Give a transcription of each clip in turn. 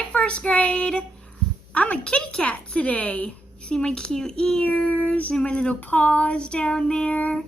Hi, first grade. I'm a kitty cat today. See my cute ears and my little paws down there?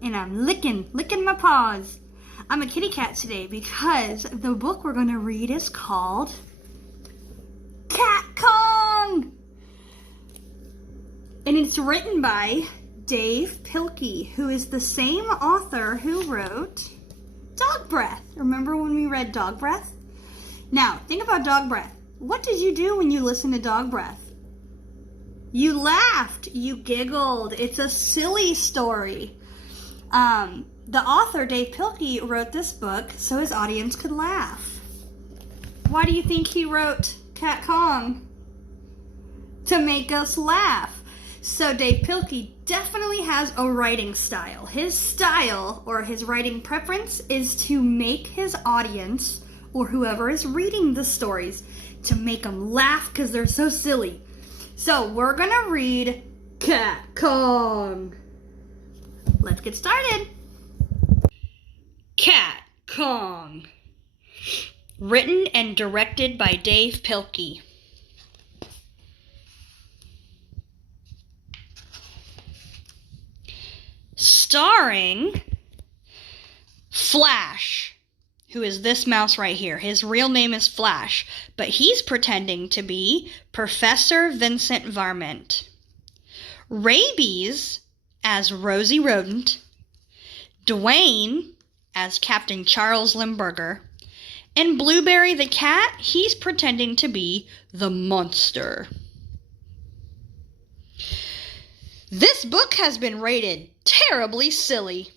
And I'm licking my paws. I'm a kitty cat today because the book we're going to read is called Cat Kong. And it's written by Dave Pilkey, who is the same author who wrote Dog Breath. Remember when we read Dog Breath? Now, think about Dog Breath. What did you do when you listened to Dog Breath? You laughed. You giggled. It's a silly story. The author, Dave Pilkey, wrote this book so his audience could laugh. Why do you think he wrote Cat Kong? To make us laugh. So Dave Pilkey definitely has a writing style. His style, or his writing preference, is to make his audience, or whoever is reading the stories, to make them laugh because they're so silly. So we're going to read Cat Kong. Let's get started. Cat Kong. Written and directed by Dave Pilkey. Starring Flash, who is this mouse right here. His real name is Flash, but he's pretending to be Professor Vincent Varmint. Rabies as Rosie Rodent. Dwayne as Captain Charles Limburger. And Blueberry the cat, he's pretending to be the monster. This book has been rated terribly silly.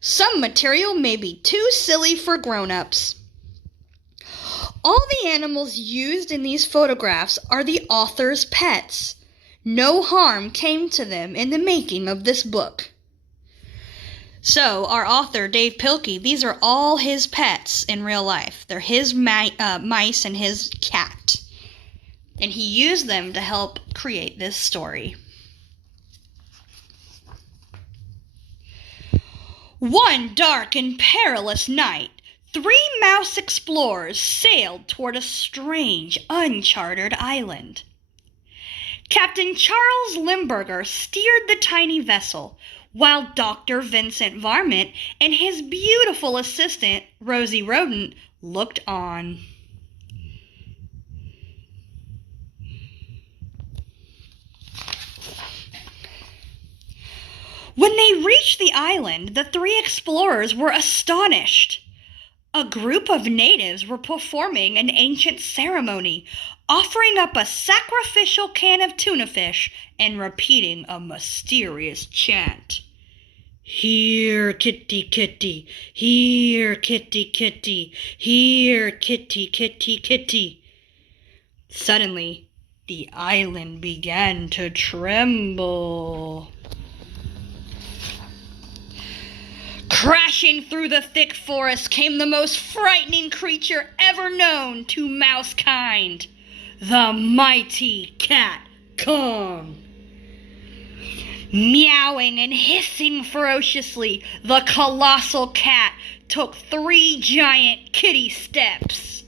Some material may be too silly for grown-ups. All the animals used in these photographs are the author's pets. No harm came to them in the making of this book. So, our author, Dave Pilkey, these are all his pets in real life. They're his mice and his cat. And he used them to help create this story. One dark and perilous night, 3 mouse explorers sailed toward a strange, uncharted island. Captain Charles Limburger steered the tiny vessel, while Dr. Vincent Varmint and his beautiful assistant, Rosie Rodent, looked on. When they reached the island, the 3 explorers were astonished. A group of natives were performing an ancient ceremony, offering up a sacrificial can of tuna fish and repeating a mysterious chant. Here, kitty, kitty, here, kitty, kitty, here, kitty, kitty, kitty. Suddenly, the island began to tremble. Crashing through the thick forest came the most frightening creature ever known to mousekind, the mighty Cat Kong. Meowing and hissing ferociously, the colossal cat took 3 giant kitty steps.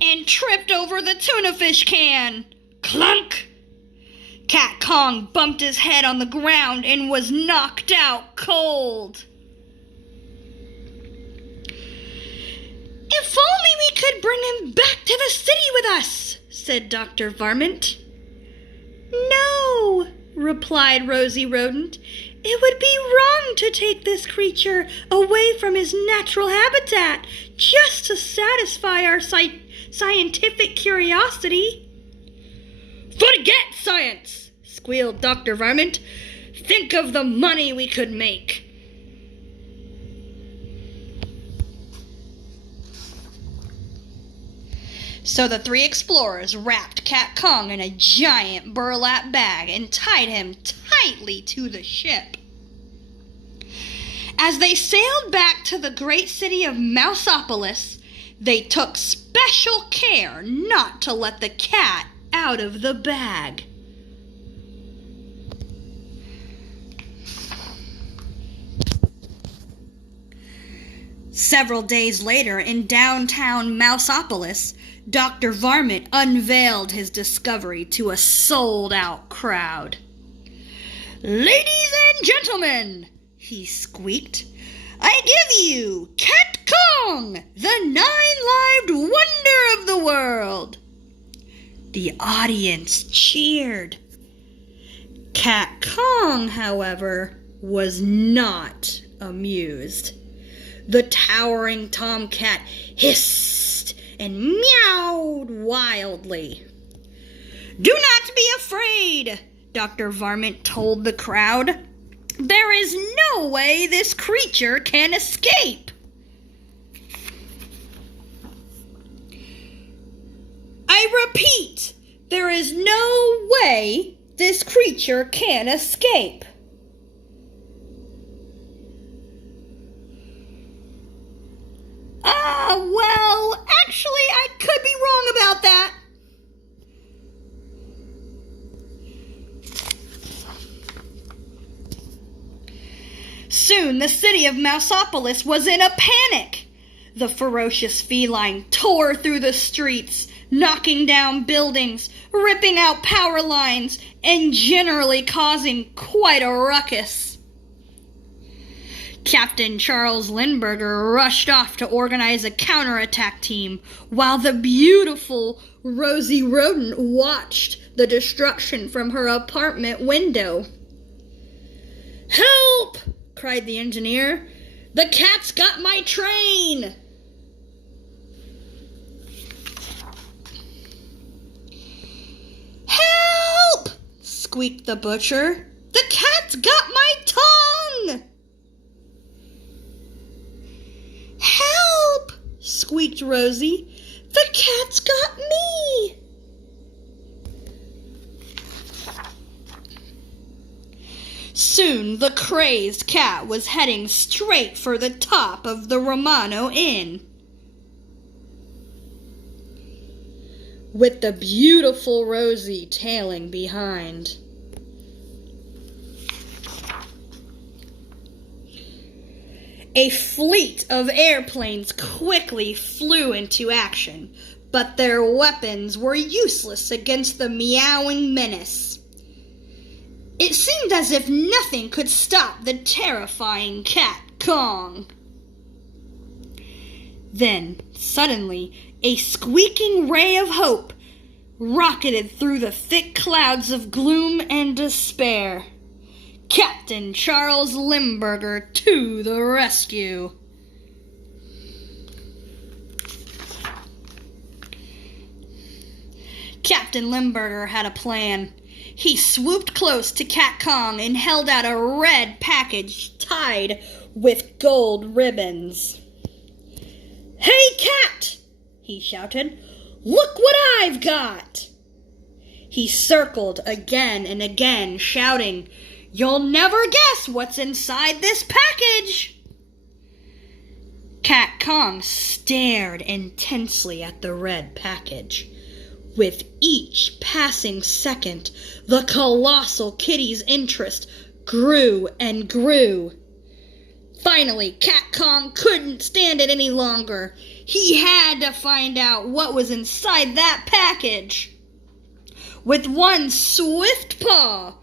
And tripped over the tuna fish can. Clunk! Cat Kong bumped his head on the ground and was knocked out cold. If only we could bring him back to the city with us, said Dr. Varmint. No, replied Rosie Rodent. It would be wrong to take this creature away from his natural habitat just to satisfy our scientific curiosity. Forget science, squealed Dr. Varmint. Think of the money we could make. So the 3 explorers wrapped Cat Kong in a giant burlap bag and tied him tightly to the ship. As they sailed back to the great city of Mouseopolis, they took special care not to let the cat out of the bag. Several days later, in downtown Mouseopolis, Dr. Varmint unveiled his discovery to a sold-out crowd. "Ladies and gentlemen," he squeaked, "I give you Cat Kong, the nine-lived wonder of the world." The audience cheered. Cat Kong, however, was not amused. The towering tomcat hissed and meowed wildly. "Do not be afraid," Dr. Varmint told the crowd. "There is no way this creature can escape." "I repeat, there is no way this creature can escape." Well, actually, I could be wrong about that. Soon, the city of Mouseopolis was in a panic. The ferocious feline tore through the streets, knocking down buildings, ripping out power lines, and generally causing quite a ruckus. Captain Charles Lindbergh rushed off to organize a counterattack team, while the beautiful Rosie Rodent watched the destruction from her apartment window. "Help!" cried the engineer. "The cat's got my train!" "Help!" squeaked the butcher. "The cat's got my tongue!" "Help!" squeaked Rosie. "The cat's got me!" Soon the crazed cat was heading straight for the top of the Romano Inn, with the beautiful Rosie tailing behind. A fleet of airplanes quickly flew into action, but their weapons were useless against the meowing menace. It seemed as if nothing could stop the terrifying Cat Kong. Then, suddenly, a squeaking ray of hope rocketed through the thick clouds of gloom and despair. Captain Charles Lindbergh to the rescue. Captain Lindbergh had a plan. He swooped close to Cat Kong and held out a red package tied with gold ribbons. "Hey, Cat!" he shouted. "Look what I've got!" He circled again and again, shouting, "You'll never guess what's inside this package!" Cat Kong stared intensely at the red package. With each passing second, the colossal kitty's interest grew and grew. Finally, Cat Kong couldn't stand it any longer. He had to find out what was inside that package. With one swift paw,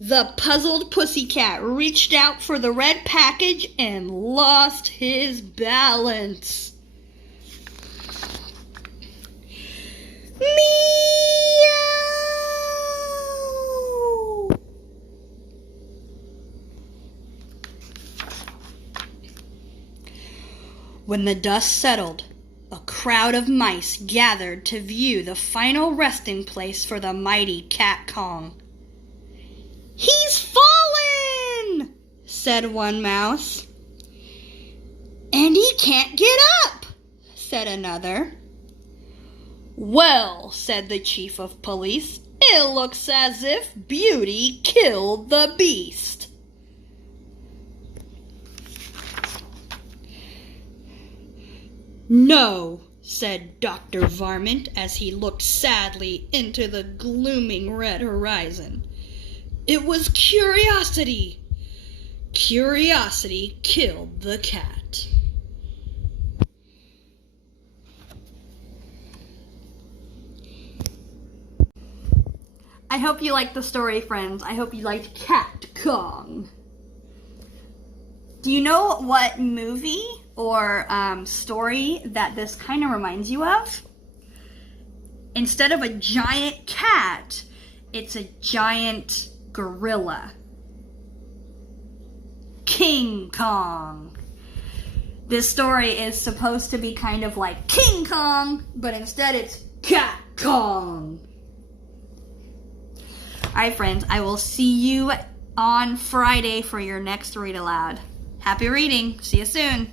the puzzled pussycat reached out for the red package and lost his balance. Meow! When the dust settled, a crowd of mice gathered to view the final resting place for the mighty Cat Kong. "He's fallen!" said one mouse. "And he can't get up," said another. "Well," said the chief of police, "it looks as if Beauty killed the beast." "No," said Dr. Varmint as he looked sadly into the glooming red horizon. "It was curiosity. Curiosity killed the cat." I hope you liked the story, friends. I hope you liked Cat Kong. Do you know what movie or story that this kind of reminds you of? Instead of a giant cat, it's a giant gorilla. King Kong. This story is supposed to be kind of like King Kong, but instead it's Cat Kong. Alright, friends, I will see you on Friday for your next Read Aloud. Happy reading. See you soon.